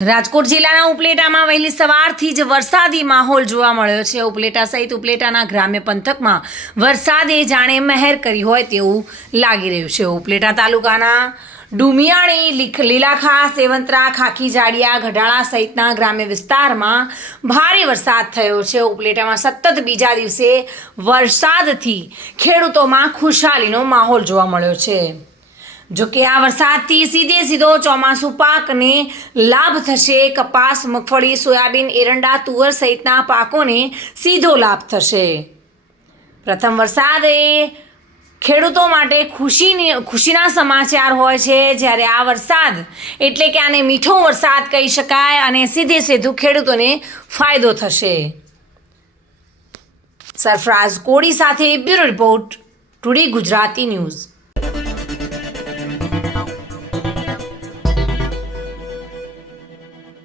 રાજકોટ જિલ્લાના ઉપલેટામાં વહેલી સવારથી જ વરસાદી માહોલ જોવા મળ્યો છે। ઉપલેટા સહિત ઉપલેટાના ગ્રામ્ય પંથકમાં વરસાદે જાણે મહેર કરી હોય તેવું લાગી રહ્યું છે। ઉપલેટા તાલુકાના ડુમિયાણી, લીલાખા, સેવંતરા, ખાખી જાડિયા, ગઢાળા સહિતના ગ્રામ્ય વિસ્તારમાં ભારે વરસાદ થયો છે। ઉપલેટામાં સતત બીજા દિવસે વરસાદથી ખેડૂતોમાં ખુશાલીનો માહોલ જોવા મળ્યો છે। જો કે આ વરસાદથી સીધો ચોમાસુ પાકને લાભ થશે। કપાસ, મગફળી, સોયાબીન, એરંડા, તુવર સહિતના પાકોને સીધો લાભ થશે। પ્રથમ વરસાદ એ ખેડૂતો માટે ખુશીના સમાચાર હોય છે, જ્યારે આ વરસાદ એટલે કે આને મીઠો વરસાદ કહી શકાય અને સીધું ખેડૂતોને ફાયદો થશે। સરફરાઝ કોડી સાથે bureau report, today Gujarati news.